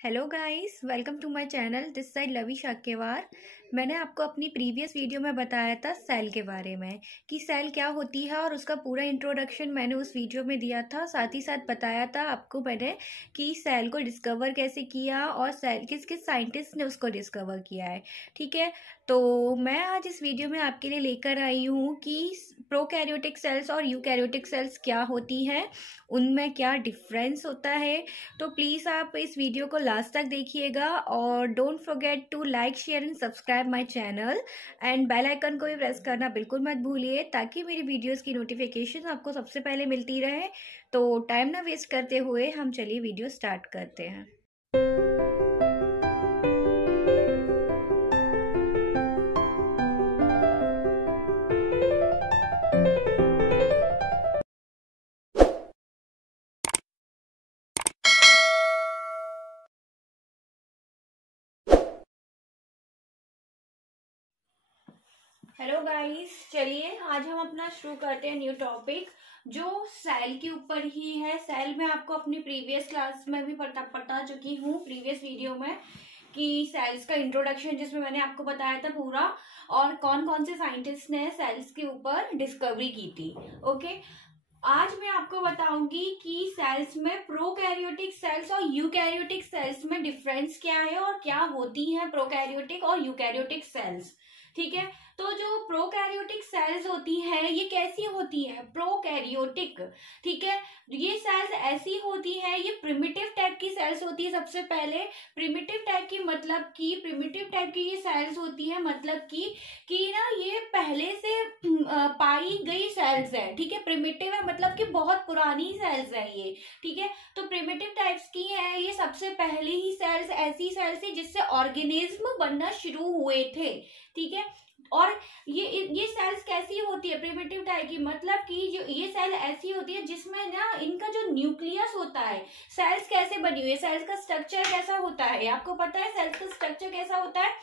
Hello guys, welcome to my channel. This side Lavi Shakyawar. मैंने आपको अपनी प्रीवियस वीडियो में बताया था सेल के बारे में कि सेल क्या होती है, और उसका पूरा इंट्रोडक्शन मैंने उस वीडियो में दिया था। साथ ही साथ बताया था आपको मैंने कि सेल को डिस्कवर कैसे किया और सेल किस किस साइंटिस्ट ने उसको डिस्कवर किया है। ठीक है, तो मैं आज इस वीडियो में आपके लिए लेकर आई हूँ कि प्रोकैरियोटिक सेल्स और यूकैरियोटिक सेल्स क्या होती हैं, उनमें क्या डिफरेंस होता है। तो प्लीज़ आप इस वीडियो को लास्ट तक देखिएगा और don't forget to like share and subscribe my channel and bell icon को भी प्रेस करना बिल्कुल मत भूलिए, ताकि मेरी वीडियोस की नोटिफिकेशन आपको सबसे पहले मिलती रहे। तो टाइम ना वेस्ट करते हुए हम चलिए वीडियो स्टार्ट करते हैं। हेलो गाइस, चलिए आज हम अपना शुरू करते हैं न्यू टॉपिक जो सेल के ऊपर ही है। सेल में आपको अपनी प्रीवियस क्लास में भी पता चुकी हूँ, प्रीवियस वीडियो में, कि सेल्स का इंट्रोडक्शन जिसमें मैंने आपको बताया था पूरा, और कौन कौन से साइंटिस्ट ने सेल्स के ऊपर डिस्कवरी की थी। ओके, आज मैं आपको बताऊंगी कि सेल्स में प्रोकैरियोटिक सेल्स और यूकैरियोटिक सेल्स में डिफरेंस क्या है और क्या होती हैं प्रोकैरियोटिक और यूकैरियोटिक सेल्स। ठीक है, तो जो प्रोकैरियोटिक सेल्स होती है ये कैसी होती है? प्रोकैरियोटिक। ठीक है, ये सेल्स ऐसी होती है, ये प्रिमिटिव टाइप की सेल्स होती है। सबसे पहले प्रिमिटिव टाइप की मतलब कि प्रिमिटिव टाइप की ये सेल्स होती है, मतलब कि ना ये पहले से पाई गई सेल्स है। ठीक है, प्रिमिटिव है मतलब कि बहुत पुरानी सेल्स है ये। ठीक है, तो प्रिमिटिव टाइप्स की है ये। सबसे पहले ही सेल्स ऐसी सेल्स थी जिससे ऑर्गेनिज्म बनना शुरू हुए थे। ठीक है, और ये सेल्स कैसी होती है प्रिमिटिव टाइप की, मतलब कि जो ये सेल ऐसी होती है जिसमें ना इनका जो न्यूक्लियस होता है, सेल्स कैसे बनी हुई है, सेल्स का स्ट्रक्चर कैसा होता है, आपको पता है सेल्स का स्ट्रक्चर कैसा होता है?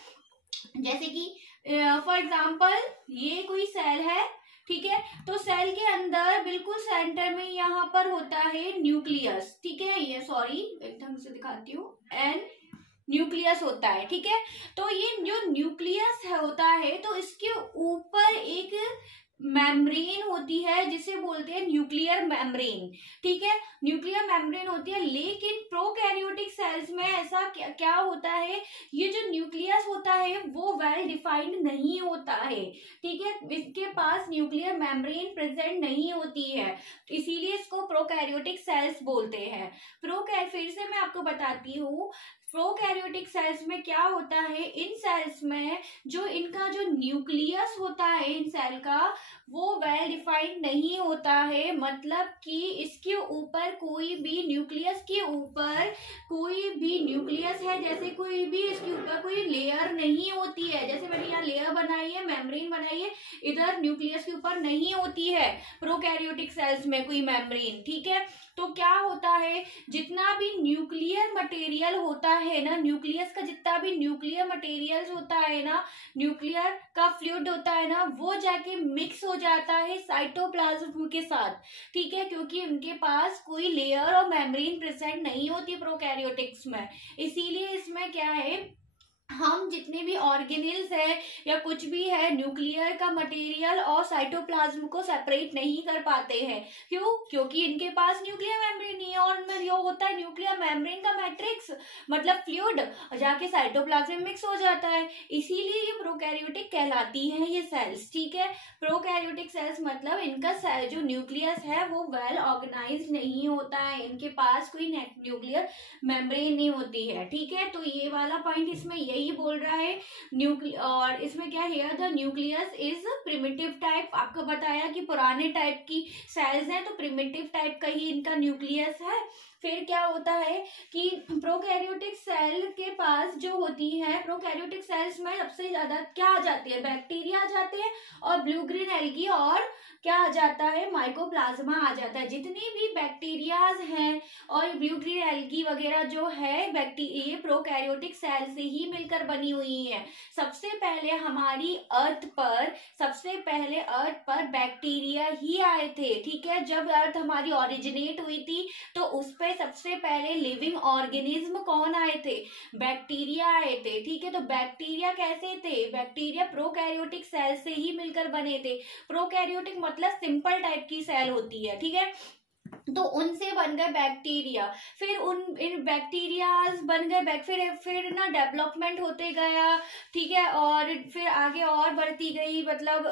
जैसे कि फॉर एग्जाम्पल ये कोई सेल है। ठीक है, तो सेल के अंदर बिल्कुल सेंटर में यहाँ पर होता है न्यूक्लियस। ठीक है, ये सॉरी एक ढंग से दिखाती हूँ, एन न्यूक्लियस होता है। ठीक है, तो ये जो न्यूक्लियस होता है तो इसके ऊपर एक मेम्ब्रेन होती है जिसे बोलते हैं न्यूक्लियर मेम्ब्रेन। ठीक है, न्यूक्लियर मेम्ब्रेन होती है। लेकिन प्रोकैरियोटिक सेल्स में ऐसा क्या होता है, ये जो न्यूक्लियस होता है वो वेल डिफाइंड नहीं होता है। ठीक है, इसके पास न्यूक्लियर मेम्ब्रेन प्रेजेंट नहीं होती है, इसीलिए इसको प्रोकैरियोटिक सेल्स बोलते हैं। फिर से मैं आपको बताती हूँ, प्रोकैरियोटिक सेल्स में क्या होता है, इन सेल्स में जो इनका जो न्यूक्लियस होता है इन सेल का, वो वेल डिफाइंड नहीं होता है। मतलब कि इसके ऊपर कोई भी न्यूक्लियस के ऊपर कोई भी न्यूक्लियस है, जैसे कोई भी इसके ऊपर कोई लेयर नहीं होती है। जैसे मैंने यहाँ लेयर बनाई है, मेम्ब्रेन बनाई है, इधर न्यूक्लियस के ऊपर नहीं होती है प्रोकैरियोटिक सेल्स में कोई मेम्ब्रेन। ठीक है, तो क्या होता है, जितना भी न्यूक्लियर मटेरियल होता है ना, न्यूक्लियस का जितना भी न्यूक्लियर मटेरियल होता है ना, न्यूक्लियर का फ्लूइड होता है ना, वो जाके मिक्स हो जाता है साइटोप्लाज्म के साथ। ठीक है, क्योंकि उनके पास कोई लेयर और मेम्ब्रेन प्रेजेंट नहीं होती प्रोकैरियोटिक्स में। इसीलिए इसमें क्या है, हम जितने भी ऑर्गेनेल्स है या कुछ भी है, न्यूक्लियर का मटेरियल और साइटोप्लाज्म को सेपरेट नहीं कर पाते हैं। क्यों? क्योंकि इनके पास न्यूक्लियर मेम्ब्रेन नहीं है, और उनमें जो होता है न्यूक्लियर मेम्ब्रेन का मैट्रिक्स मतलब फ्लूइड जाके साइटोप्लाज्म में मिक्स हो जाता है। इसीलिए ये प्रोकैरियोटिक कहलाती है ये सेल्स। ठीक है, प्रोकैरियोटिक सेल्स मतलब इनका जो न्यूक्लियस है वो वेल ऑर्गेनाइज्ड नहीं होता है, इनके पास कोई न्यूक्लियर मेम्ब्रेन नहीं होती है। ठीक है, तो ये वाला पॉइंट इसमें यही बोल रहा है। और इसमें क्या है, the nucleus is primitive type. आपको बताया कि पुराने टाइप की सेल्स हैं तो प्रिमिटिव टाइप का ही इनका न्यूक्लियस है। फिर क्या होता है कि प्रोकैरियोटिक सेल के पास जो होती है, प्रोकैरियोटिक सेल्स में सबसे ज्यादा क्या आ जाती है, बैक्टीरिया आ जाते हैं, और ब्लू ग्रीन एल्गी, और क्या आ जाता है, माइकोप्लाज्मा आ जाता है। जितनी भी बैक्टीरियाज हैं और ब्लू ग्रीन एल्गी वगैरह जो है बैक्टीरिया, ये प्रोकैरियोटिक सेल से ही मिलकर बनी हुई है। सबसे पहले हमारी अर्थ पर बैक्टीरिया ही आए थे। ठीक है, जब अर्थ हमारी ओरिजिनेट हुई थी तो उस पे में सबसे पहले लिविंग ऑर्गेनिज्म कौन आए थे? बैक्टीरिया आए थे। ठीक है, तो बैक्टीरिया कैसे थे? बैक्टीरिया प्रोकैरियोटिक सेल से ही मिलकर बने थे। प्रोकैरियोटिक मतलब सिंपल टाइप की सेल होती है। ठीक है, तो उनसे बन गए बैक्टीरिया। फिर इन बैक्टीरियाज बन गए फिर ना डेवलपमेंट होते गया। ठीक है, और फिर आगे और बढ़ती गई, मतलब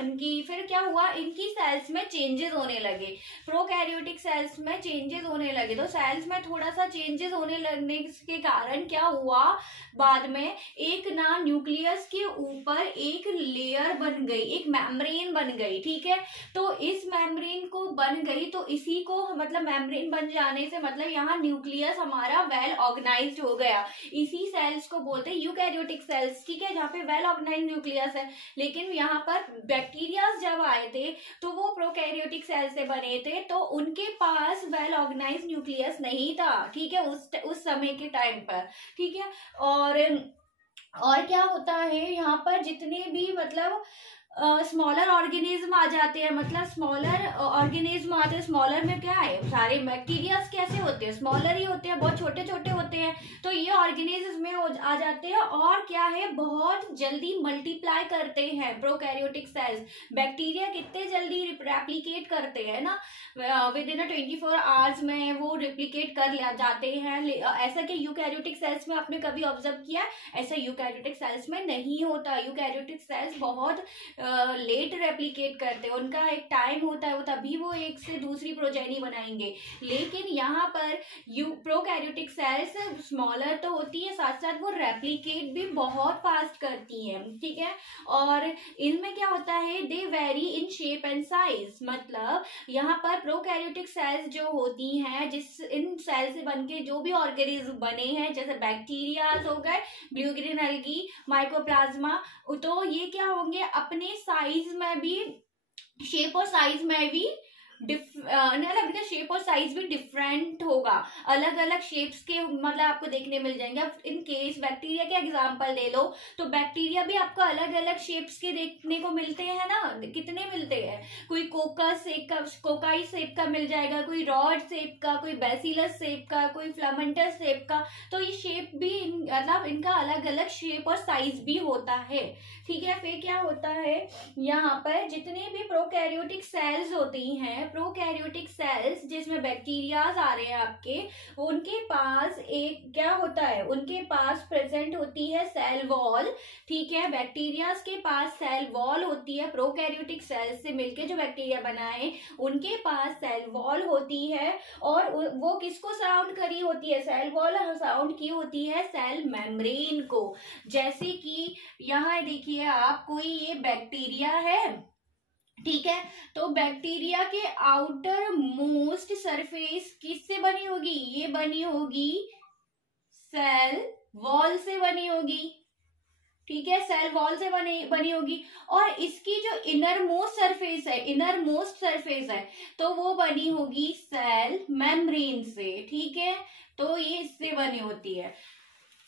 उनकी फिर क्या हुआ, इनकी सेल्स में चेंजेस होने लगे। प्रोकैरियोटिक सेल्स में चेंजेस होने लगे, तो सेल्स में थोड़ा सा चेंजेस होने लगने के कारण क्या हुआ, बाद में एक ना न्यूक्लियस के ऊपर एक लेयर बन गई, एक मेम्ब्रेन बन गई। ठीक है, तो इस मेम्ब्रेन को बन गई, तो इसी को मतलब मेम्ब्रेन बन जाने से मतलब यहाँ न्यूक्लियस हमारा वेल ऑर्गेनाइज्ड हो गया। इसी सेल्स को बोलते हैं यूकैरियोटिक सेल्स। ठीक है, जहाँ पे वेल ऑर्गेनाइज्ड न्यूक्लियस है। लेकिन यहाँ पर बैक्टीरिया जब आए थे तो वो प्रोकैरियोटिक सेल से बने थे, तो उनके पास वेल ऑर्गेनाइज्ड न्यूक्लियस नहीं था। ठीक है, उस समय के टाइम पर। ठीक है, और क्या होता है यहाँ पर, जितने भी मतलब स्मॉलर ऑर्गेनिज्म आ जाते हैं, मतलब स्मॉलर ऑर्गेनिज्म आते हैं। स्मॉलर में क्या है, सारे बैक्टीरियाज कैसे होते हैं, स्मॉलर ही होते हैं, बहुत छोटे छोटे होते हैं। तो ये ऑर्गेनिज्म में आ जाते हैं, और क्या है, बहुत जल्दी मल्टीप्लाई करते हैं प्रोकैरियोटिक सेल्स। बैक्टीरिया कितने जल्दी रेप्लिकेट करते हैं ना, विद इन 24 आवर्स में वो रेप्लिकेट कर जाते हैं। ऐसा कि यूकैरियोटिक सेल्स में आपने कभी ऑब्जर्व किया, ऐसा यूकैरियोटिक सेल्स में नहीं होता। यूकैरियोटिक सेल्स बहुत लेट रेप्लिकेट करते हैं, उनका एक टाइम होता है, वो तभी वो एक से दूसरी प्रोजेनी बनाएंगे। लेकिन यहाँ पर प्रोकैरियोटिक सेल्स स्मॉलर तो होती है, साथ साथ वो रेप्लिकेट भी बहुत फास्ट करती हैं। ठीक है, और इनमें क्या होता है, they vary in shape and size. मतलब यहाँ पर प्रोकैरियोटिक सेल्स जो होती हैं, जिस इन सेल से बनके जो भी ऑर्गेनिज्म बने हैं, जैसे बैक्टीरिया हो गए, ब्लू ग्रीन एल्गी, माइकोप्लाज्मा, तो ये क्या होंगे, अपने साइज में भी, शेप और साइज में भी इनका शेप और साइज भी डिफरेंट होगा। अलग अलग शेप्स के मतलब आपको देखने मिल जाएंगे। अब इन केस बैक्टीरिया के एग्जांपल ले लो, तो बैक्टीरिया भी आपको अलग अलग शेप्स के देखने को मिलते हैं ना। कितने मिलते हैं, कोई कोकाई शेप का मिल जाएगा, कोई रॉड शेप का, कोई बैसिलस शेप का, कोई फ्लामेंटस शेप का। तो ये शेप भी मतलब इनका अलग अलग शेप और साइज भी होता है। ठीक है, फिर क्या होता है, यहाँ पर जितने भी प्रोकैरियोटिक सेल्स होती हैं, प्रोकैरियोटिक सेल्स जिसमें बैक्टीरियाज आ रहे हैं आपके, उनके पास एक क्या होता है, उनके पास प्रेजेंट होती है सेल वॉल। ठीक है, बैक्टीरियाज के पास सेल वॉल होती है। प्रोकैरियोटिक सेल्स से मिलके जो बैक्टीरिया बना है, उनके पास सेल वॉल होती है, और वो किसको सराउंड करी होती है, सेल वॉल सराउंड की होती है सेल मेम्ब्रेन को। जैसे कि यहाँ देखिए आप, कोई ये बैक्टीरिया है। ठीक है, तो बैक्टीरिया के आउटर मोस्ट सरफेस किससे बनी होगी, ये बनी होगी सेल वॉल से बनी होगी। ठीक है, सेल वॉल से बनी होगी, और इसकी जो इनर मोस्ट सरफेस है, तो वो बनी होगी सेल मेम्ब्रेन से। ठीक है, तो ये इससे बनी होती है।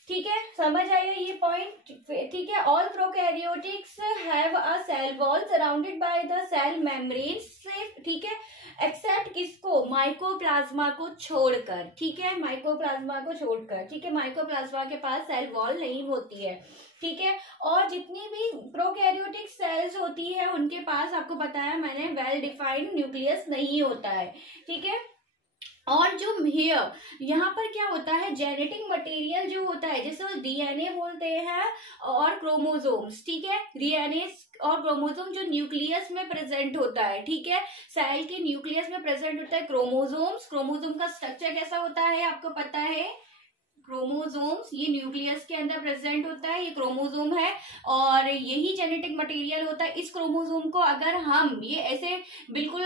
ठीक है, समझ आया ये पॉइंट। ठीक है, all prokaryotics have a cell wall surrounded by the cell membrane से। ठीक है, एक्सेप्ट किसको, माइकोप्लाज्मा को छोड़कर। ठीक है, माइकोप्लाज्मा को छोड़कर। ठीक है, माइकोप्लाज्मा के पास सेल वॉल नहीं होती है। ठीक है, और जितनी भी प्रोकैरियोटिक सेल्स होती है, उनके पास आपको बताया मैंने, वेल डिफाइंड न्यूक्लियस नहीं होता है। ठीक है, और जो यहाँ पर क्या होता है, जेनेटिक मटेरियल जो होता है, जैसे डीएनए बोलते हैं और क्रोमोसोम्स। ठीक है, डीएनए और क्रोमोसोम जो न्यूक्लियस में प्रेजेंट होता है। ठीक है, सेल के न्यूक्लियस में प्रेजेंट होता है क्रोमोसोम्स। क्रोमोसोम का स्ट्रक्चर कैसा होता है आपको पता है, क्रोमोसोम्स, ये न्यूक्लियस के अंदर प्रेजेंट होता है, ये क्रोमोसोम है, और यही जेनेटिक मटेरियल होता है। इस क्रोमोसोम को अगर हम ये ऐसे बिल्कुल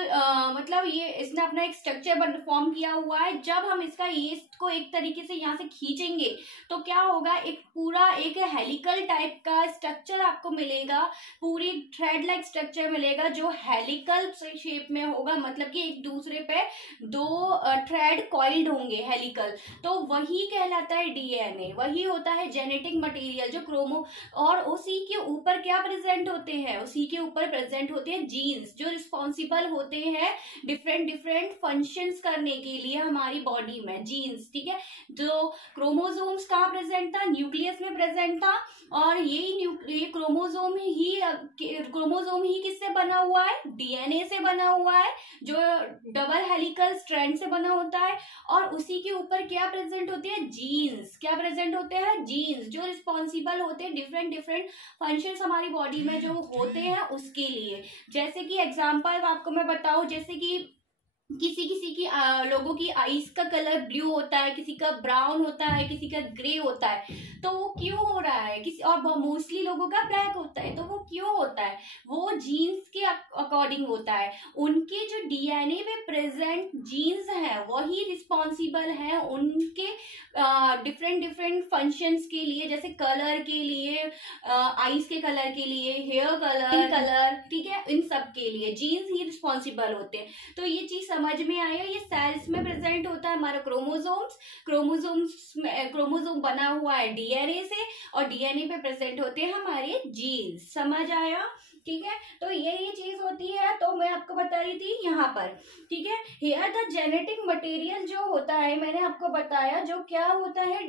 मतलब ये इसने अपना एक स्ट्रक्चर फॉर्म किया हुआ है, जब हम इसका इसको एक तरीके से यहाँ से खींचेंगे तो क्या होगा, एक हेलिकल टाइप का स्ट्रक्चर आपको मिलेगा, पूरी थ्रेड लाइक स्ट्रक्चर मिलेगा जो हेलिकल शेप में होगा। मतलब कि एक दूसरे पे दो थ्रेड कॉइल्ड होंगे, हेलिकल, तो वही कहलाता रहता है डीएनए, वही होता है जेनेटिक मटेरियल जो क्रोमो, और उसी के ऊपर क्या प्रेजेंट होते हैं, उसी के ऊपर प्रेजेंट होते हैं जीन्स जो रिस्पॉन्सिबल होते हैं डिफरेंट डिफरेंट फंक्शंस करने के लिए हमारी बॉडी में, जीन्स, ठीक है। जो क्रोमोसोम्स कहाँ प्रेजेंट था, न्यूक्लियस में प्रेजेंट था, और ये क्रोमोसोम ही किससे बना हुआ है, डीएनए से बना हुआ है, जो डबल हेलिकल स्ट्रैंड से बना होता है, और उसी के ऊपर क्या प्रेजेंट होते हैं, जीन्स, क्या प्रेजेंट होते हैं, जीन्स जो रिस्पॉन्सिबल होते हैं डिफरेंट डिफरेंट फंक्शंस हमारी बॉडी में जो होते हैं उसके लिए। जैसे कि एग्जांपल आपको मैं बताऊं, जैसे कि किसी किसी की लोगों की आईज का कलर ब्लू होता है, किसी का ब्राउन होता है, किसी का ग्रे होता है, तो वो क्यों हो रहा है, किसी और मोस्टली लोगों का ब्लैक होता है, तो वो क्यों होता है, वो जीन्स के अकॉर्डिंग होता है। उनके जो डीएनए में प्रेजेंट जीन्स है वही रिस्पॉन्सिबल है उनके डिफरेंट डिफरेंट फंक्शंस के लिए, जैसे कलर के लिए, आईज के कलर के लिए, हेयर कलर, ठीक है, इन सब के लिए जीन्स ही रिस्पॉन्सिबल होते हैं। तो ये चीज समझ में आया, ये सेल्स में प्रेजेंट होता है हमारा क्रोमोसोम बना हुआ है डीएनए से, और डीएनए पे प्रेजेंट होते हैं हमारे जीन्स, समझ आया, ठीक है। तो ये चीज होती है, तो मैं आपको बता रही थी यहाँ पर, ठीक है। हियर द जेनेटिक मटेरियल जो होता है, मैंने आपको बताया जो क्या होता है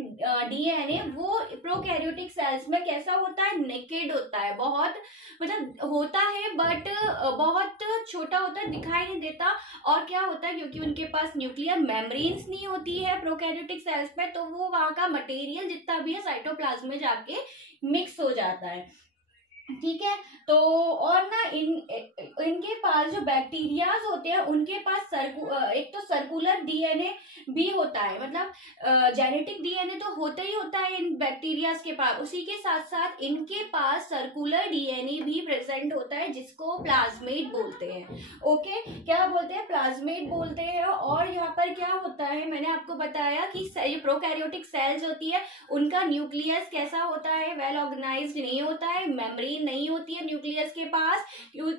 डीएनए, वो प्रोकैरियोटिक सेल्स में कैसा होता है, नेकेड होता है, बहुत मतलब होता है बट बहुत छोटा होता है, दिखाई नहीं देता। और क्या होता है, क्योंकि उनके पास न्यूक्लियर मेम्ब्रेन्स नहीं होती है प्रोकैरियोटिक सेल्स में, तो वो वहां का मटेरियल जितना भी है साइटोप्लाज्म में जाके मिक्स हो जाता है, ठीक है। तो और ना इनके पास जो बैक्टीरियाज होते हैं उनके पास एक तो सर्कुलर डीएनए भी होता है, मतलब जेनेटिक डीएनए तो होता ही होता है इन बैक्टीरियाज के पास, उसी के साथ साथ इनके पास सर्कुलर डीएनए भी प्रेजेंट होता है जिसको प्लाज्मेट बोलते हैं। ओके, क्या बोलते हैं, प्लाज्मेट बोलते हैं। और यहाँ पर क्या होता है, मैंने आपको बताया कि ये प्रोकैरियोटिक सेल्स होती है, उनका न्यूक्लियस कैसा होता है, वेल ऑर्गेनाइज्ड नहीं होता है, मेम्ब्रेन नहीं होती है न्यूक्लियस के पास,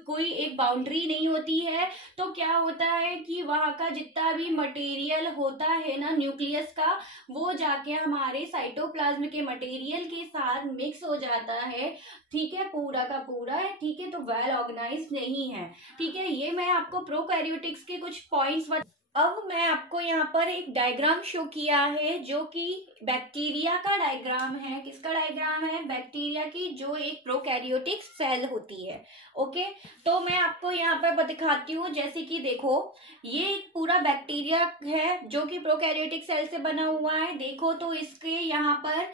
कोई एक बाउंड्री नहीं होती है। तो क्या होता है कि वहां का जितना भी मटेरियल होता है ना न्यूक्लियस का, वो जाके हमारे साइटोप्लाज्म के मटेरियल के साथ मिक्स हो जाता है, ठीक है, पूरा का पूरा है, ठीक है। तो वेल ऑर्गेनाइज्ड नहीं है, ठीक है। ये मैं आपको प्रोकैरियोटिक्स के कुछ पॉइंट्स अब मैं आपको यहाँ पर एक डायग्राम शो किया है जो कि बैक्टीरिया का डायग्राम है। किसका डायग्राम है, बैक्टीरिया की, जो एक प्रोकैरियोटिक सेल होती है। ओके, तो मैं आपको यहाँ पर दिखाती हूँ, जैसे कि देखो ये एक पूरा बैक्टीरिया है जो कि प्रोकैरियोटिक सेल से बना हुआ है। देखो तो इसके यहाँ पर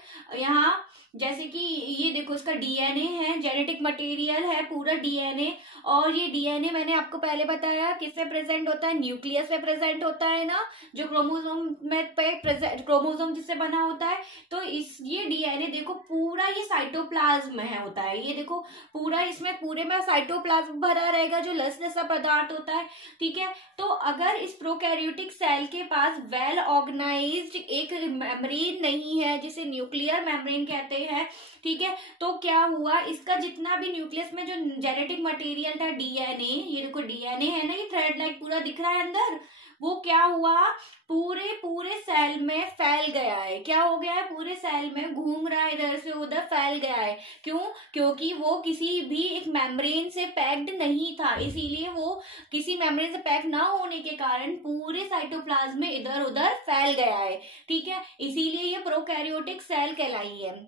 जैसे कि ये देखो इसका डीएनए है, जेनेटिक मटेरियल है पूरा डीएनए, और ये डीएनए मैंने आपको पहले बताया किससे प्रेजेंट होता है, न्यूक्लियस में प्रेजेंट होता है ना, जो क्रोमोसोम में क्रोमोसोम जिससे बना होता है। तो ये डीएनए देखो पूरा ये साइटोप्लाज्म में होता है, ये देखो पूरा इसमें पूरे में साइटोप्लाज्म भरा रहेगा जो लसलसा पदार्थ होता है, ठीक है। तो अगर इस प्रोकैरियोटिक सेल के पास वेल ऑर्गेनाइज्ड एक मेम्ब्रेन नहीं है जिसे न्यूक्लियर मेम्ब्रेन कहते हैं, ठीक है, तो क्या हुआ, इसका जितना भी न्यूक्लियस में जो जेनेटिक मटेरियल था डीएनए, ये देखो डीएनए है ना, ये थ्रेड लाइक पूरा दिख रहा है अंदर, वो क्या हुआ, पूरे सेल में फैल गया है। क्या हो गया है, पूरे सेल में घूम रहा है, इधर से उधर फैल गया है। क्यों, क्योंकि वो किसी भी एक मेम्ब्रेन से पैक्ड नहीं था, इसीलिए वो किसी मेम्ब्रेन से पैक ना होने के कारण पूरे साइटोप्लाज्म में इधर उधर फैल गया है, ठीक है। इसीलिए ये प्रोकैरियोटिक सेल कहलाई है,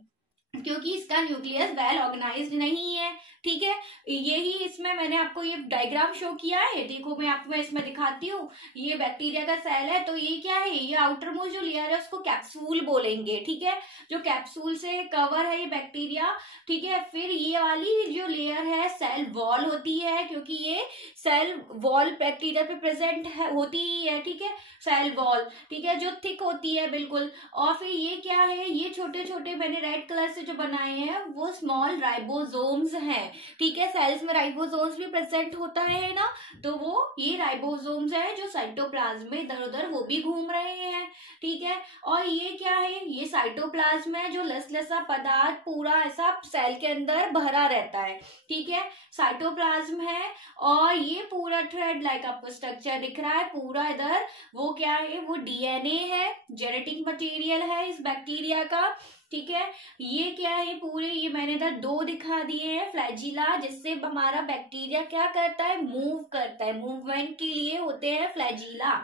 क्योंकि इसका न्यूक्लियस वेल ऑर्गेनाइज्ड नहीं है, ठीक है। यही इसमें मैंने आपको ये डायग्राम शो किया है, देखो मैं आपको इसमें दिखाती हूँ। ये बैक्टीरिया का सेल है, तो ये क्या है, ये आउटर मोस्ट जो लेयर है उसको कैप्सूल बोलेंगे, ठीक है, जो कैप्सूल से कवर है ये बैक्टीरिया, ठीक है। फिर ये वाली जो लेयर है सेल वॉल होती है, क्योंकि ये सेल वॉल बैक्टीरिया पे प्रेजेंट होती ही है, ठीक है, सेल वॉल, ठीक है, जो थिक होती है बिल्कुल। और फिर ये क्या है, ये छोटे छोटे मैंने रेड कलर से से जो बनाए हैं वो स्मॉल राइबोसोम्स हैं। ठीक है, सेल्स में राइबोसोम्स भी प्रेजेंट होता है ना, तो वो ये राइबोसोम्स है जो साइटोप्लाज्म में इधर उधर वो भी घूम रहे हैं। ठीक है, और ये क्या है, ये साइटोप्लाज्म है जो लसलसा पदार्थ पूरा ऐसा सेल के अंदर भरा रहता है। ठीक है, साइटोप्लाज्म है और ये पूरा थ्रेड लाइक आपको स्ट्रक्चर दिख रहा है पूरा इधर, वो क्या है, वो डीएनए है, जेनेटिक मटेरियल है इस बैक्टीरिया का। ठीक है, ये क्या है पूरे, ये मैंने इधर 2 दिखा दिए हैं फ्लैजिला, जिससे हमारा बैक्टीरिया क्या करता है, मूव करता है, मूवमेंट के लिए होते हैं फ्लैजिला।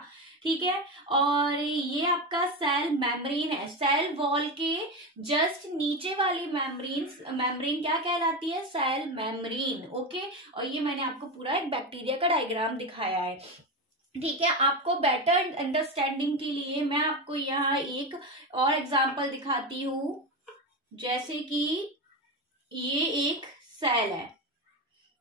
ठीक है, और ये आपका सेल मेम्ब्रेन है, सेल वॉल के जस्ट नीचे वाली मेम्ब्रेन क्या कहलाती है, सेल मेम्ब्रेन। ओके, और ये मैंने आपको पूरा एक बैक्टीरिया का डायग्राम दिखाया है। ठीक है, आपको बेटर अंडरस्टैंडिंग के लिए मैं आपको यहाँ एक और एग्जांपल दिखाती हूँ, जैसे कि ये एक सेल है।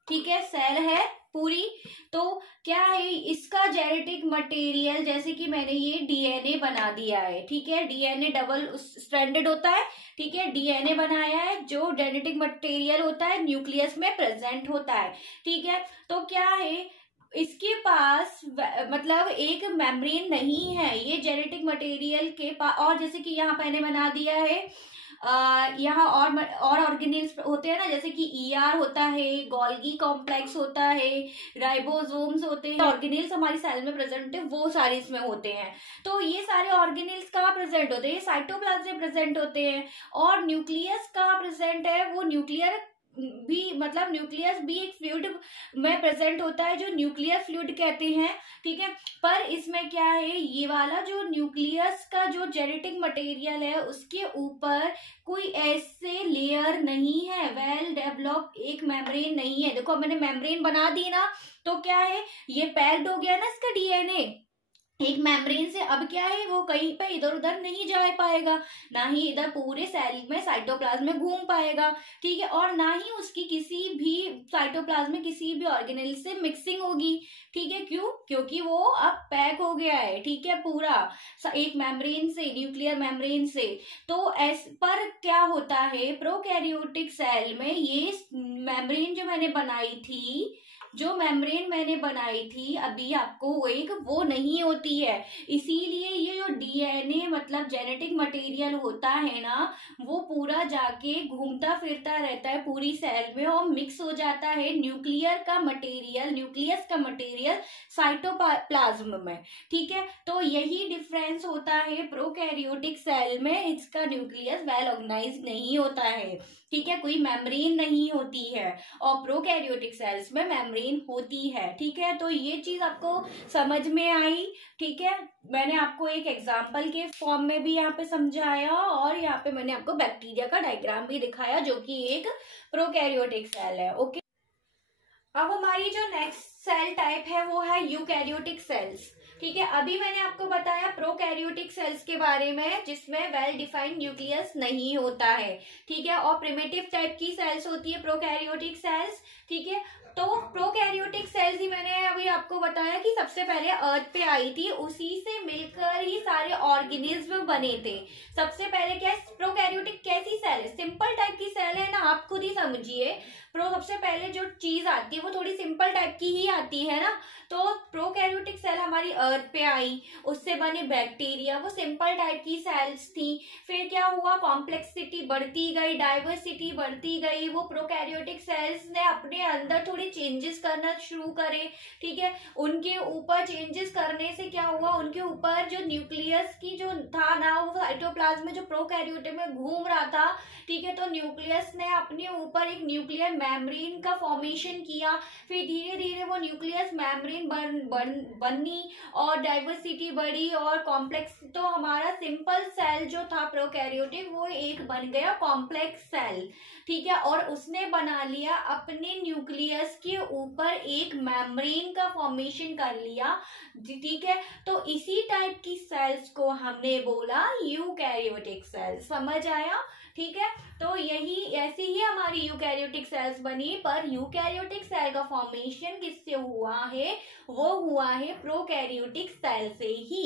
ठीक है, सेल है पूरी, तो क्या है इसका जेनेटिक मटेरियल, जैसे कि मैंने ये डीएनए बना दिया है। ठीक है, डीएनए डबल स्ट्रैंडेड होता है। ठीक है, डीएनए बनाया है, जो जेनेटिक मटेरियल होता है न्यूक्लियस में प्रेजेंट होता है। ठीक है, तो क्या है इसके पास मतलब एक मेम्ब्रेन नहीं है ये जेनेटिक मटेरियल के पास, और जैसे कि यहाँ मैंने बना दिया है यहाँ और ऑर्गेनेल्स होते हैं ना, जैसे कि ईआर होता है, गोल्गी कॉम्प्लेक्स होता है, राइबोसोम्स होते हैं, ऑर्गेनेल्स हमारी सेल में प्रेजेंट है, वो सारे इसमें होते हैं। तो ये सारे ऑर्गेनेल्स कहाँ प्रेजेंट होते हैं, साइटोप्लाज्म में प्रेजेंट होते हैं। और न्यूक्लियस कहाँ प्रेजेंट है, वो न्यूक्लियर भी मतलब न्यूक्लियस भी एक फ्लूइड में प्रेजेंट होता है, जो न्यूक्लियर फ्लूइड कहते हैं। ठीक है, पर इसमें क्या है, ये वाला जो न्यूक्लियस का जो जेनेटिक मटेरियल है उसके ऊपर कोई ऐसे लेयर नहीं है, वेल डेवलप एक मेम्ब्रेन नहीं है। देखो मैंने मेम्ब्रेन बना दी ना, तो क्या है ये पैक्ड हो गया ना इसका डीएनए एक मेम्ब्रेन से। अब क्या है वो कहीं पे इधर उधर नहीं जा पाएगा, ना ही इधर पूरे सेल में साइटोप्लाज्म में घूम पाएगा। ठीक है, और ना ही उसकी किसी भी साइटोप्लाज्म में किसी भी ऑर्गेनेल से मिक्सिंग होगी। ठीक है, क्यों, क्योंकि वो अब पैक हो गया है। ठीक है, पूरा एक मेम्ब्रेन से, न्यूक्लियर मेम्ब्रेन से। तो पर क्या होता है प्रोकैरियोटिक सेल में, ये मेम्ब्रेन जो मैंने बनाई थी अभी आपको वो नहीं होती है। इसीलिए ये जो डीएनए मतलब जेनेटिक मटेरियल होता है ना, वो पूरा जाके घूमता फिरता रहता है पूरी सेल में और मिक्स हो जाता है न्यूक्लियस का मटेरियल साइटोप्लाज्म में। ठीक है, तो यही डिफरेंस होता है प्रोकैरियोटिक सेल में, इसका न्यूक्लियस वेल ऑर्गेनाइज्ड नहीं होता है। ठीक है, कोई मेम्ब्रेन नहीं होती है, और प्रोकैरियोटिक सेल्स में मेम्ब्रेन होती है। ठीक है, तो ये चीज आपको समझ में आई। ठीक है, मैंने आपको एक एग्जांपल के फॉर्म में भी यहाँ पे समझाया, और यहाँ पे मैंने आपको बैक्टीरिया का डायग्राम भी दिखाया जो कि एक प्रोकैरियोटिक सेल है। ओके, अब हमारी जो नेक्स्ट सेल टाइप है वो है यूकैरियोटिक सेल्स। ठीक है, अभी मैंने आपको बताया प्रोकैरियोटिक सेल्स के बारे में, जिसमें वेल डिफाइंड न्यूक्लियस नहीं होता है। ठीक है, और प्रिमिटिव टाइप की सेल्स होती है प्रोकैरियोटिक सेल्स। ठीक है, तो प्रोकैरियोटिक सेल्स ही मैंने अभी आपको बताया कि सबसे पहले अर्थ पे आई थी, उसी से मिलकर ही सारे ऑर्गेनिज्म बने थे। सबसे पहले क्या प्रोकैरियोटिक कैसी सेल है, सिंपल टाइप की सेल है ना, आप खुद ही समझिए। सबसे पहले जो चीज आती है वो थोड़ी सिंपल टाइप की ही आती है ना, तो प्रोकैरियोटिक सेल हमारी अर्थ पे आई, उससे बने बैक्टीरिया, वो सिंपल टाइप की सेल्स थी। फिर क्या हुआ, कॉम्प्लेक्सिटी बढ़ती गई, डाइवर्सिटी बढ़ती गई, वो प्रोकैरियोटिक सेल्स ने अपने अंदर थोड़ी चेंजेस करना शुरू करे। ठीक है, उनके ऊपर चेंजेस करने से क्या हुआ, उनके ऊपर जो न्यूक्लियस की जो था ना, वो साइटोप्लाज्म में जो प्रोकैरियोटिक में घूम रहा था। ठीक है, तो न्यूक्लियस ने अपने ऊपर एक न्यूक्लियर मेम्ब्रेन का फॉर्मेशन किया। फिर धीरे धीरे वो न्यूक्लियस मेम्ब्रेन बनी और डाइवर्सिटी बढ़ी और कॉम्प्लेक्स, तो हमारा सिंपल सेल जो था प्रोकैरियोटिक वो एक बन गया कॉम्प्लेक्स सेल। ठीक है, और उसने बना लिया अपने न्यूक्लियस के ऊपर एक मेम्ब्रेन का फॉर्मेशन कर लिया। ठीक है, तो इसी टाइप की सेल्स को हमने बोला यूकैरियोटिक सेल्स। समझ आया? ठीक है, तो यही ऐसे ही हमारी यूकैरियोटिक सेल्स बनी, पर यूकैरियोटिक सेल का फॉर्मेशन किससे हुआ है, वो हुआ है प्रोकैरियोटिक सेल से ही।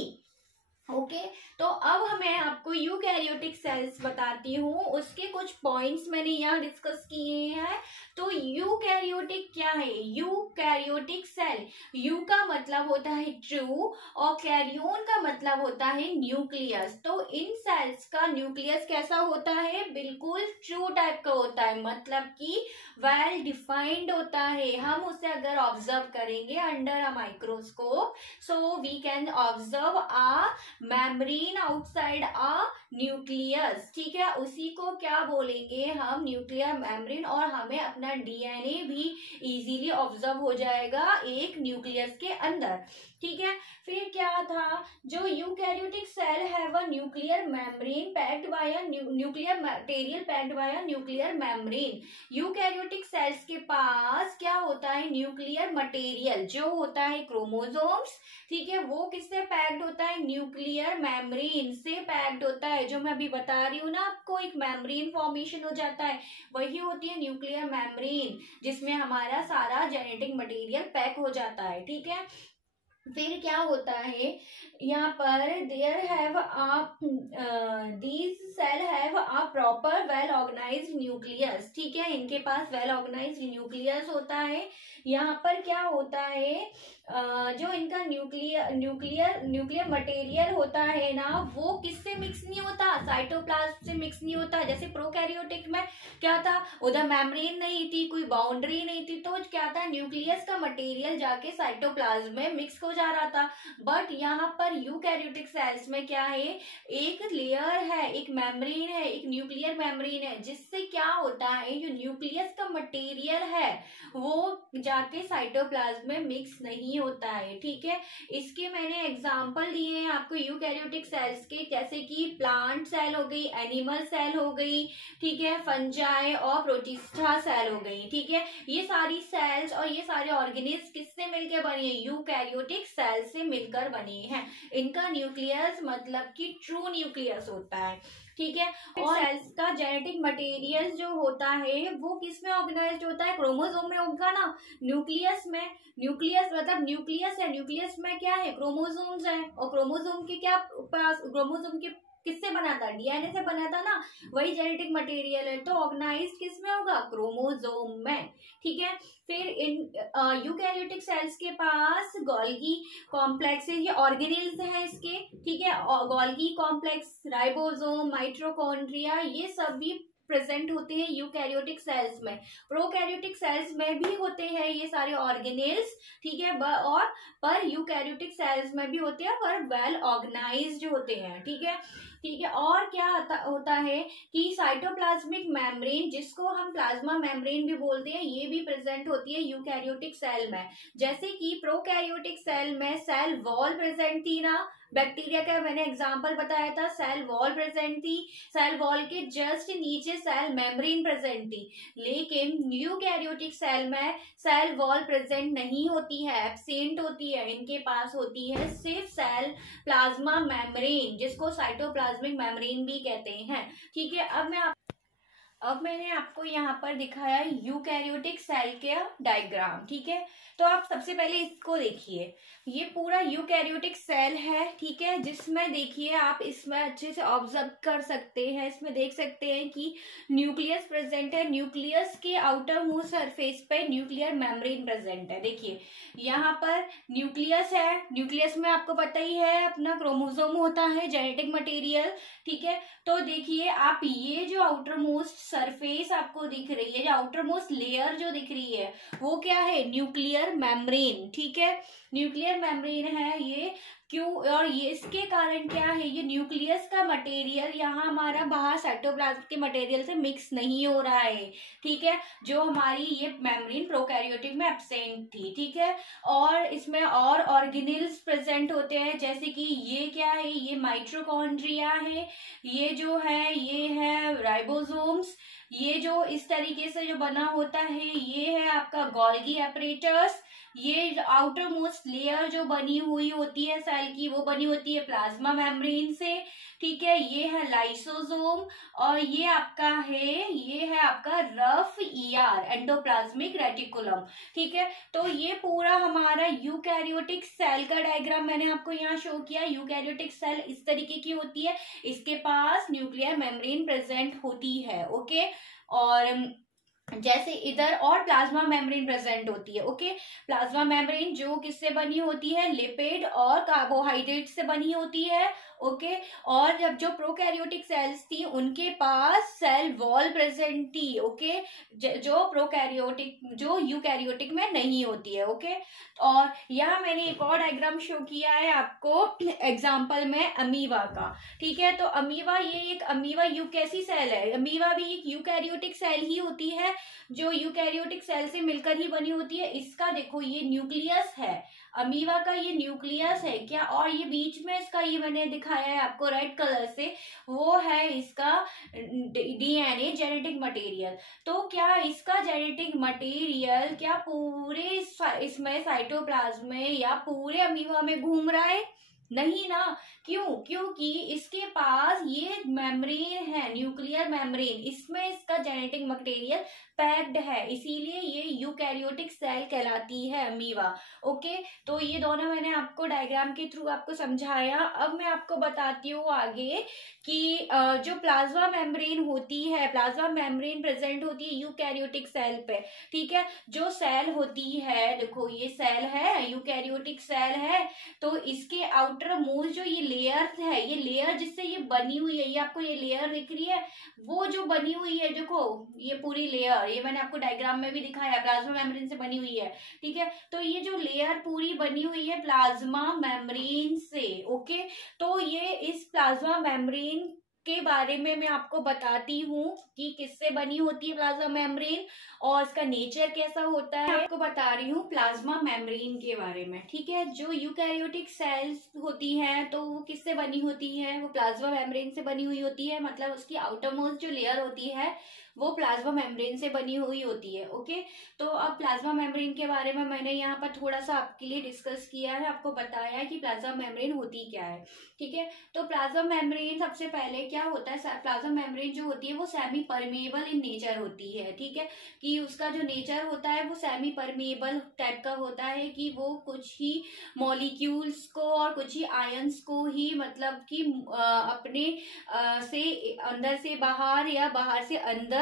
ओके तो अब मैं आपको यूकैरियोटिक सेल्स बताती हूँ, उसके कुछ पॉइंट्स मैंने यहाँ डिस्कस किए हैं। तो यूकैरियोटिक क्या है? यूकैरियोटिक सेल, यू का मतलब होता है ट्रू और कैरियोन का मतलब होता है न्यूक्लियस। तो इन सेल्स का न्यूक्लियस कैसा होता है? बिल्कुल ट्रू टाइप का होता है, मतलब कि वेल डिफाइंड होता है। हम उसे अगर ऑब्जर्व करेंगे under a microscope, so we can observe a membrane outside a nucleus, ठीक है, उसी को क्या बोलेंगे हम? Nuclear membrane. और हमें अपना डीएनए भी इजीली ऑब्जर्व हो जाएगा एक न्यूक्लियस के अंदर, ठीक है। फिर क्या था? जो eukaryotic cell have a nuclear membrane packed by a nuclear material packed by a nuclear membrane. Eukaryotic cells के पास क्या होता है? न्यूक्लियर मटेरियल जो होता है क्रोमोसोम्स, ठीक है, वो किससे पैक्ड होता है? न्यूक्लियर मेम्ब्रेन से पैक्ड होता है। जो मैं अभी बता रही हूँ ना आपको, एक मेम्ब्रेन फॉर्मेशन हो जाता है, वही होती है न्यूक्लियर मेम्ब्रेन, जिसमें हमारा सारा जेनेटिक मटेरियल पैक हो जाता है, ठीक है। फिर क्या होता है यहाँ पर? There have these cell have a proper well organised nucleus, ठीक है, इनके पास वेल ऑर्गेनाइज्ड न्यूक्लियस होता है। यहाँ पर क्या होता है? जो इनका न्यूक्लियर मटेरियल होता है ना, वो किससे मिक्स नहीं होता? साइटोप्लाज्म से मिक्स नहीं होता। जैसे प्रोकैरियोटिक में क्या था? उधर मेम्ब्रेन नहीं थी, कोई बाउंड्री नहीं थी, तो क्या था? न्यूक्लियस का मटेरियल जाके साइटोप्लाज्म में मिक्स हो जा रहा था। बट यहाँ पर यूकैरियोटिक सेल्स में क्या है? एक लेयर है, एक मेम्ब्रेन है, एक न्यूक्लियर मेम्ब्रेन है, जिससे क्या होता है? जो न्यूक्लियस का मटेरियल है वो जाके साइटोप्लाज्म में मिक्स नहीं होता है, ठीक है। इसके मैंने एग्जांपल दिए हैं आपको यूकैरियोटिक सेल्स के, जैसे कि प्लांट सेल हो गई, एनिमल सेल हो गई, ठीक है, फंजाई और प्रोटिस्टा सेल हो गई, ठीक है। ये सारी सेल्स और ये सारे ऑर्गेनिल्स किससे मिलकर बने हैं? यूकैरियोटिक सेल से मिलकर बने हैं। इनका न्यूक्लियस मतलब कि ट्रू न्यूक्लियस होता है, ठीक है। और सेल्स का जेनेटिक मटेरियल जो होता है वो किस में ऑर्गेनाइज्ड होता है? क्रोमोसोम में होगा ना, न्यूक्लियस में। न्यूक्लियस मतलब न्यूक्लियस है, न्यूक्लियस में क्या है? क्रोमोसोम्स है। और क्रोमोसोम के क्या पास? क्रोमोसोम के किससे बना था? डीएनए से बना था ना, वही जेनेटिक मटेरियल है। तो ऑर्गेनाइज्ड किस में होगा? क्रोमोसोम में, ठीक है। फिर इन यूकैरियोटिक सेल्स के पास गोल्गी कॉम्प्लेक्स, ये ऑर्गेनेल्स हैं इसके, ठीक है, गोल्गी कॉम्प्लेक्स, राइबोसोम, माइटोकॉन्ड्रिया, ये सब भी प्रेजेंट होते हैं यूकैरियोटिक सेल्स में। प्रोकैरियोटिक सेल्स में भी होते हैं ये सारे ऑर्गेनेल्स, ठीक है, और पर यूकैरियोटिक सेल्स में भी होते हैं, पर वेल ऑर्गेनाइज्ड होते हैं, ठीक है, ठीक है। और क्या होता है कि साइटोप्लाज्मिक मेम्ब्रेन, जिसको हम प्लाज्मा मेम्ब्रेन भी बोलते हैं, ये भी प्रेजेंट होती है यूकैरियोटिक सेल में। जैसे कि प्रोकैरियोटिक सेल में सेल वॉल प्रेजेंट थी ना, बैक्टीरिया का मैंने एग्जांपल बताया था, सेल वॉल प्रेजेंट थी, सेल वॉल के जस्ट नीचे सेल मेम्ब्रेन प्रेजेंट थी। लेकिन यूकैरियोटिक सेल में सेल वॉल प्रेजेंट नहीं होती है, एब्सेंट होती है, इनके पास होती है सिर्फ सेल प्लाज्मा मेम्ब्रेन, जिसको साइटोप्लाज्मिक मेम्ब्रेन भी कहते हैं, ठीक है। अब मैंने आपको यहाँ पर दिखाया यूकैरियोटिक सेल का डायग्राम, ठीक है। तो आप सबसे पहले इसको देखिए, ये पूरा यूकैरियोटिक सेल है, ठीक है, जिसमें देखिए आप इसमें अच्छे से ऑब्जर्व कर सकते हैं। इसमें देख सकते हैं कि न्यूक्लियस प्रेजेंट है, न्यूक्लियस के आउटर मोस्ट सरफेस पे न्यूक्लियर मेम्ब्रेन प्रेजेंट है। देखिए यहाँ पर न्यूक्लियस है, न्यूक्लियस में आपको पता ही है अपना क्रोमोसोम होता है, जेनेटिक मटेरियल, ठीक है। तो देखिए आप, ये जो आउटर मोस्ट सरफेस आपको दिख रही है, जो आउटर मोस्ट लेयर जो दिख रही है, वो क्या है? न्यूक्लियर मेम्ब्रेन, ठीक है, न्यूक्लियर मेम्ब्रेन है ये। क्यों? और ये इसके कारण क्या है? ये न्यूक्लियस का मटेरियल यहाँ हमारा बाहर साइटोप्लाज्म के मटेरियल से मिक्स नहीं हो रहा है, ठीक है, जो हमारी ये मेम्ब्रेन प्रोकैरियोटिक में एब्सेंट थी, ठीक है। और इसमें और ऑर्गेनेल्स प्रेजेंट होते हैं, जैसे कि ये क्या है? ये माइटोकॉन्ड्रिया है, ये जो है ये है राइबोसोम्स, ये जो इस तरीके से जो बना होता है ये है आपका गोल्गी एपरेटस। ये आउटर मोस्ट लेयर जो बनी हुई होती है सेल की वो बनी होती है प्लाज्मा मेम्ब्रेन से, ठीक है। ये है लाइसोसोम और ये है आपका रफ ईआर एंडोप्लाज्मिक रेटिकुलम, ठीक है। तो ये पूरा हमारा यूकैरियोटिक सेल का डायग्राम मैंने आपको यहाँ शो किया। यूकैरियोटिक सेल इस तरीके की होती है, इसके पास न्यूक्लियर मेम्ब्रेन प्रेजेंट होती है, ओके। और जैसे इधर और प्लाज्मा मेम्ब्रेन प्रेजेंट होती है, ओके। प्लाज्मा मेम्ब्रेन जो किससे बनी होती है, लिपिड और कार्बोहाइड्रेट से बनी होती है, ओके। और जब जो प्रोकैरियोटिक सेल्स थी उनके पास सेल वॉल प्रेजेंट थी, ओके, जो यूकैरियोटिक में नहीं होती है, ओके। और यहाँ मैंने एक और डायग्राम शो किया है आपको एग्जाम्पल में अमीबा का, ठीक है। तो अमीबा कैसी सेल है, अमीबा भी एक यूकैरियोटिक सेल ही होती है जो यूकैरियोटिक सेल से मिलकर ही बनी होती है। इसका देखो ये न्यूक्लियस है, अमीबा का ये न्यूक्लियस है क्या, और ये बीच में इसका ये मैंने दिखाया है आपको रेड कलर से, वो है इसका डीएनए जेनेटिक मटेरियल। तो क्या इसका जेनेटिक मटेरियल क्या पूरे इसमें साइटोप्लाज्म में या पूरे अमीबा में घूम रहा है, नहीं ना। क्यों, क्योंकि इसके पास ये मेम्ब्रेन है, न्यूक्लियर मेम्ब्रेन, इसमें इसका जेनेटिक मटेरियल पैक्ड है, इसीलिए ये यूकैरियोटिक सेल कहलाती है अमीबा, ओके। तो ये दोनों मैंने आपको डायग्राम के थ्रू आपको समझाया। अब मैं आपको बताती हूँ आगे कि जो प्लाज्मा मेम्ब्रेन होती है, प्लाज्मा मेम्ब्रेन प्रेजेंट होती है यूकैरियोटिक सेल पे, ठीक है। जो सेल होती है, देखो ये सेल है, यूकैरियोटिक सेल है, तो इसके आउटर मोस्ट जो ये लेयर है, ये लेयर जिससे ये बनी हुई है, ये आपको ये लेयर दिख रही है, वो जो बनी हुई है, देखो ये पूरी लेयर, ये मैंने आपको डायग्राम में भी दिखाया, प्लाज्मा मेम्ब्रेन से बनी हुई है, ठीक है। तो ये जो लेयर पूरी बनी हुई है प्लाज्मा मेम्ब्रेन से, ओके। तो ये इस प्लाज्मा मेम्ब्रेन के बारे में मैं आपको बताती हूँ कि किससे बनी होती है प्लाज्मा मेम्ब्रेन और इसका नेचर कैसा होता है। आपको बता रही हूँ प्लाज्मा मेम्ब्रेन के बारे में, ठीक है। जो यूकैरियोटिक सेल्स होती हैं तो वो किससे बनी होती है, वो प्लाज्मा मेम्ब्रेन से बनी हुई होती है, मतलब उसकी आउटर मोस्ट जो लेयर होती है वो प्लाज्मा मेम्ब्रेन से बनी हुई होती है, ओके। तो अब प्लाज्मा मेम्ब्रेन के बारे में मैंने यहाँ पर थोड़ा सा आपके लिए डिस्कस किया है, आपको बताया है कि प्लाज्मा मेम्ब्रेन होती क्या है, ठीक है। तो प्लाज्मा मेम्ब्रेन सबसे पहले क्या होता है, प्लाज्मा मेम्ब्रेन जो होती है वो सेमी परमेएबल इन नेचर होती है, ठीक है। कि उसका जो नेचर होता है वो सेमी परमेएबल टाइप का होता है, कि वो कुछ ही मॉलिक्यूल्स को और कुछ ही आयंस को ही मतलब कि अपने से अंदर से बाहर या बाहर से अंदर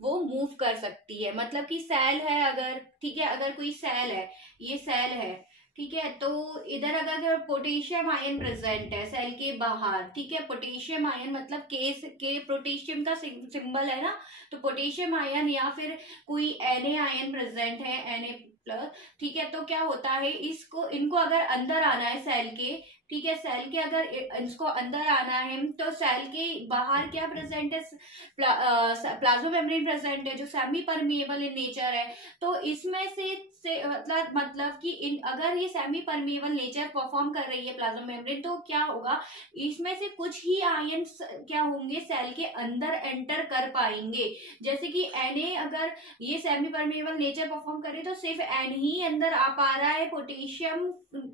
वो मूव कर सकती है। मतलब कि सेल है अगर, ठीक है, अगर कोई सेल है, ये सेल है, ठीक है, तो इधर अगर पोटेशियम आयन प्रेजेंट है सेल के बाहर, ठीक है, पोटेशियम आयन मतलब के पोटेशियम का सिंबल है ना, तो पोटेशियम आयन या फिर कोई Na आयन प्रेजेंट है, Na+, ठीक है। तो क्या होता है, इनको अगर अंदर आना है सेल के, ठीक है, सेल के अगर इसको अंदर आना है तो सेल के बाहर क्या प्रेजेंट है, प्लाज्मा मेम्ब्रेन प्रेजेंट है जो सेमी परमेएबल इन नेचर है। तो इसमें से मतलब कि अगर ये सेमी परमेएबल नेचर परफॉर्म कर रही है प्लाज्मा मेम्ब्रेन, तो क्या होगा, इसमें से कुछ ही आयन क्या होंगे सेल के अंदर एंटर कर पाएंगे। जैसे कि Na अगर ये सेमी परमेएबल नेचर परफॉर्म करे तो सिर्फ N ही अंदर आ पा रहा है, पोटेशियम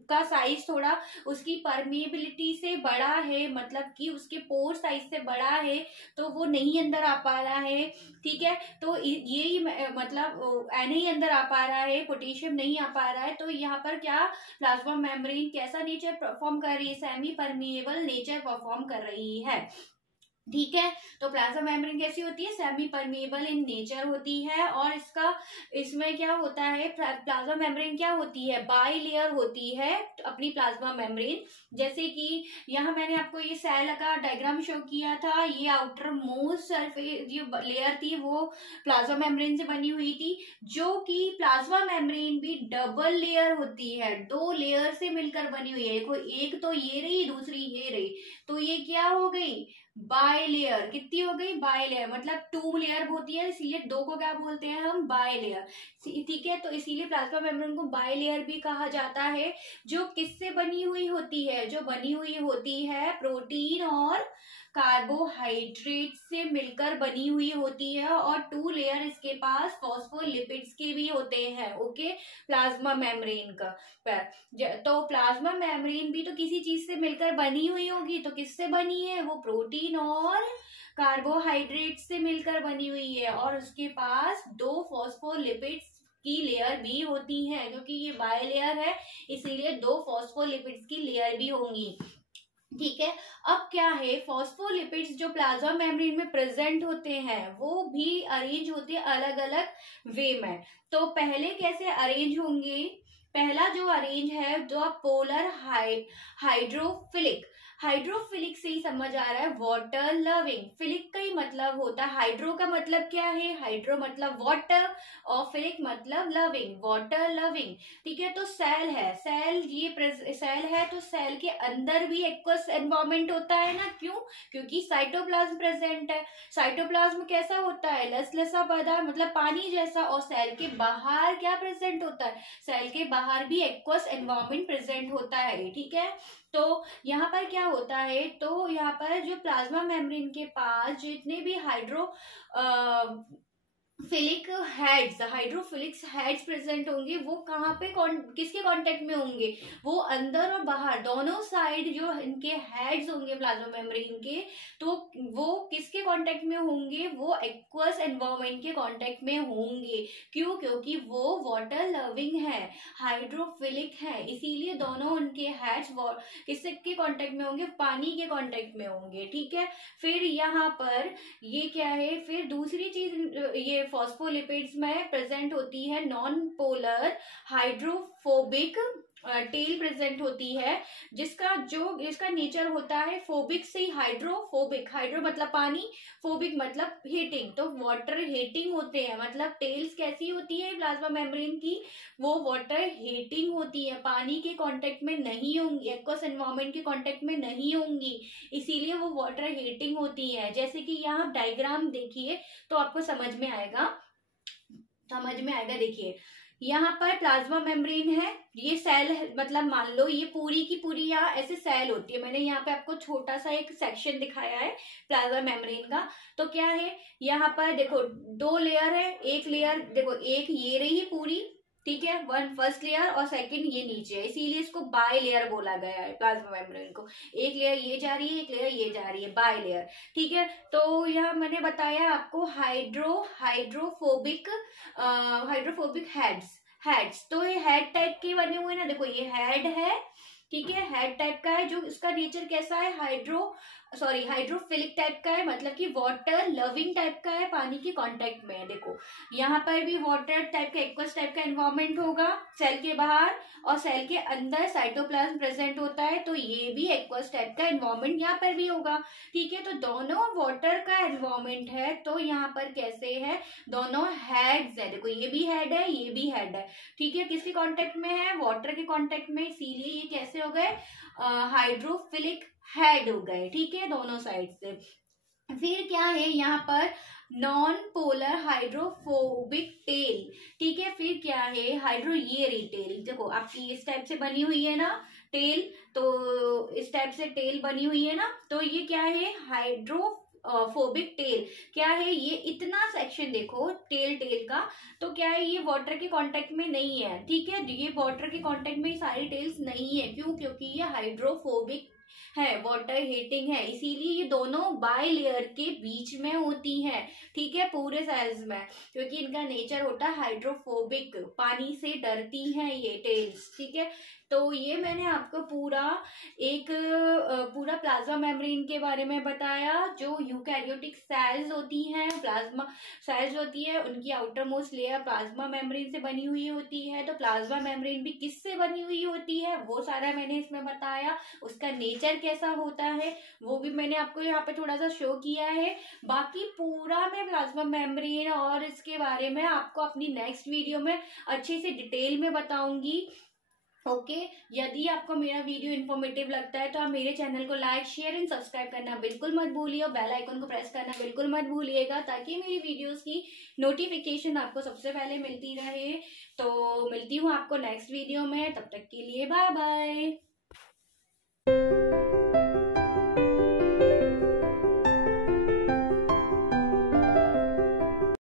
का साइज थोड़ा उसकी परमेबिलिटी से बड़ा है, मतलब कि उसके पोर साइज से बड़ा है, तो वो नहीं अंदर आ पा रहा है, ठीक है। तो यही मतलब Na ही अंदर आ पा रहा है, पोटेशियम नहीं आ पा रहा है। तो यहाँ पर क्या प्लाज्मा मेम्ब्रेन कैसा नेचर परफॉर्म कर रही है, सेमी परमेएबल नेचर परफॉर्म कर रही है, ठीक है। तो प्लाज्मा मेम्ब्रेन कैसी होती है, सेमी परमेएबल इन नेचर होती है। और इसमें क्या होता है, प्लाज्मा मेम्ब्रेन क्या होती है, बाई लेयर होती है अपनी प्लाज्मा मेम्ब्रेन। जैसे कि यहाँ मैंने आपको ये सेल का डायग्राम शो किया था, ये आउटर मोस्ट सरफेस जो लेयर थी वो प्लाज्मा मेम्ब्रेन से बनी हुई थी, जो कि प्लाज्मा मेम्ब्रेन भी डबल लेयर होती है, 2 लेयर से मिलकर बनी हुई है। कोई एक तो ये रही, दूसरी ये रही, तो ये क्या हो गई, बाय लेयर। कितनी हो गई, बाय लेयर, मतलब 2 लेयर होती है, इसीलिए 2 को क्या बोलते हैं हम, बाय लेयर, ठीक है। तो इसीलिए प्लाज्मा मेम्ब्रेन को बाय लेयर भी कहा जाता है। जो किससे बनी हुई होती है, जो बनी हुई होती है प्रोटीन और कार्बोहाइड्रेट से मिलकर बनी हुई होती है और 2 लेयर इसके पास फॉस्फोलिपिड्स के भी होते हैं। ओके, प्लाज्मा मेम्ब्रेन का तो प्लाज्मा मेम्ब्रेन भी तो किसी चीज से मिलकर बनी हुई होगी, तो किससे बनी है? वो प्रोटीन और कार्बोहाइड्रेट से मिलकर बनी हुई है और उसके पास 2 फॉस्फोलिपिड्स की लेयर भी होती है, क्योंकि ये बाय लेयर है इसीलिए 2 फॉस्फोलिपिड्स की लेयर भी होंगी। ठीक है, अब क्या है, फॉस्फोलिपिड्स जो प्लाज्मा मेम्ब्रेन में प्रेजेंट होते हैं वो भी अरेंज होते हैं अलग अलग वे में। तो पहले कैसे अरेंज होंगे? पहला जो अरेंज है जो पोलर हाइड्रोफिलिक, हाइड्रोफिलिक से ही समझ आ रहा है, वाटर लविंग। फिलिक का ही मतलब होता है, हाइड्रो का मतलब क्या है? हाइड्रो मतलब वाटर और फिलिक मतलब लविंग, वाटर लविंग। ठीक है, तो सेल है, सेल ये सेल है तो सेल के अंदर भी एक्वस एनवायरनमेंट होता है ना, क्यों? क्योंकि साइटोप्लाज्म प्रेजेंट है। साइटोप्लाज्म कैसा होता है? लसलसा पदार्थ मतलब पानी जैसा। और सेल के बाहर क्या प्रेजेंट होता है? सेल के बाहर भी एक्वस एनवायरनमेंट प्रेजेंट होता है। ठीक है, तो यहाँ पर क्या होता है, तो यहाँ पर जो प्लाज्मा मेम्ब्रेन के पास जितने भी हाइड्रोफिलिक्स हेड्स प्रेजेंट होंगे वो कहाँ पे किसके कांटेक्ट में होंगे? वो अंदर और बाहर दोनों साइड जो इनके हेड्स होंगे प्लाज्मा मेम्ब्रेन के, तो वो किसके कांटेक्ट में होंगे? वो एक्वस एनवायरनमेंट के कांटेक्ट में होंगे। क्यों? क्योंकि वो वाटर लविंग है, हाइड्रोफिलिक है, इसीलिए दोनों उनके हेड्स किसके कांटेक्ट में होंगे? पानी के कांटेक्ट में होंगे। ठीक है, फिर यहाँ पर ये क्या है, फिर दूसरी चीज ये फॉस्फोलिपिड्स में प्रेजेंट होती है non polar hydrophobic tail present होती है, जिसका नेचर होता है फोबिक से हाइड्रोफोबिक, हाइड्रो मतलब पानी, फोबिक मतलब हीटिंग, तो वाटर हीटिंग होते हैं। मतलब टेल्स कैसी होती है प्लाज्मा मेम्ब्रेन की? वो वाटर हीटिंग होती है, पानी के कांटेक्ट में नहीं होंगी, एक्वस एनवायरनमेंट के कांटेक्ट में नहीं होंगी, इसीलिए वो वाटर हीटिंग होती है। जैसे कि यहाँ डायग्राम देखिए तो आपको समझ में आएगा। देखिए यहाँ पर प्लाज्मा मेम्ब्रेन है, ये सेल है, मतलब मान लो ये पूरी की पूरी यहाँ ऐसे सेल होती है। मैंने यहाँ पे आपको छोटा सा एक सेक्शन दिखाया है प्लाज्मा मेम्ब्रेन का। तो क्या है, यहाँ पर देखो 2 लेयर है, एक लेयर देखो, एक ये रही पूरी, ठीक है, वन फर्स्ट लेयर और सेकंड ये नीचे है, इसीलिए इसको बाय लेयर बोला गया है प्लाज्मा मेम्ब्रेन को। एक लेयर ये जा रही है, एक लेयर ये जा रही है, बाय लेयर। ठीक है, तो यह मैंने बताया आपको हाइड्रोफोबिक हेड्स। तो ये हेड टाइप के बने हुए ना, देखो ये हेड है, ठीक है, हेड टाइप का है, जो इसका नेचर कैसा है? हाइड्रोफिलिक टाइप का है, मतलब कि वाटर लविंग टाइप का है, पानी के कांटेक्ट में है। देखो यहाँ पर भी वाटर टाइप का एक्वस टाइप का एनवायरनमेंट होगा सेल के बाहर, और सेल के अंदर साइटोप्लाज्म प्रेजेंट होता है, तो ये भी एक्वस टाइप का एनवायरनमेंट यहाँ पर भी होगा। ठीक है, तो दोनों वाटर का एनवायरनमेंट है, तो यहाँ पर कैसे है, दोनों हेड्स है। देखो ये भी हेड है, ये भी हेड है। ठीक है, किसके कांटेक्ट में है? वाटर के कांटेक्ट में, इसीलिए ये कैसे हो गए? हाइड्रोफिलिक हेड हो गए। ठीक है, दोनों साइड से। फिर क्या है यहाँ पर? Non polar hydrophobic tell. ठीक है, फिर क्या है? ये टेल देखो आपकी इस टाइप से बनी हुई है ना टेल, तो इस टाइप से टेल बनी हुई है ना, तो ये क्या है? Phobic tail. क्या है ये? इतना सेक्शन देखो टेल का, तो क्या है, ये वाटर के कांटेक्ट में नहीं है। ठीक है, ये वाटर के कांटेक्ट में सारी टेल्स नहीं है। क्यों? क्योंकि ये हाइड्रोफोबिक है, वाटर हीटिंग है, इसीलिए ये दोनों बाय लेयर के बीच में होती हैं। ठीक है, पूरे सेल्स में, क्योंकि इनका नेचर होता है हाइड्रोफोबिक, पानी से डरती हैं ये टेल्स। ठीक है, तो ये मैंने आपको पूरा प्लाज्मा मेम्ब्रेन के बारे में बताया। जो यूकैरियोटिक सेल्स होती हैं, प्लाज्मा सेल्स होती है, उनकी outer most layer plasma membrane से बनी हुई होती है। तो प्लाज्मा मेम्ब्रेन भी किससे बनी हुई होती है वो सारा मैंने इसमें बताया। उसका नेचर कैसा होता है वो भी मैंने आपको यहाँ पे थोड़ा सा शो किया है। बाकी पूरा मैं प्लाज्मा मेम्ब्रेन और इसके बारे में आपको अपनी नेक्स्ट वीडियो में अच्छे से डिटेल में बताऊंगी। ओके, यदि आपको मेरा वीडियो इन्फॉर्मेटिव लगता है तो आप मेरे चैनल को लाइक, शेयर एंड सब्सक्राइब करना बिल्कुल मत भूलिए, और बेल आइकन को प्रेस करना बिल्कुल मत भूलिएगा, ताकि मेरी वीडियोस की नोटिफिकेशन आपको सबसे पहले मिलती रहे। तो मिलती हूँ आपको नेक्स्ट वीडियो में, तब तक के लिए बाय बाय।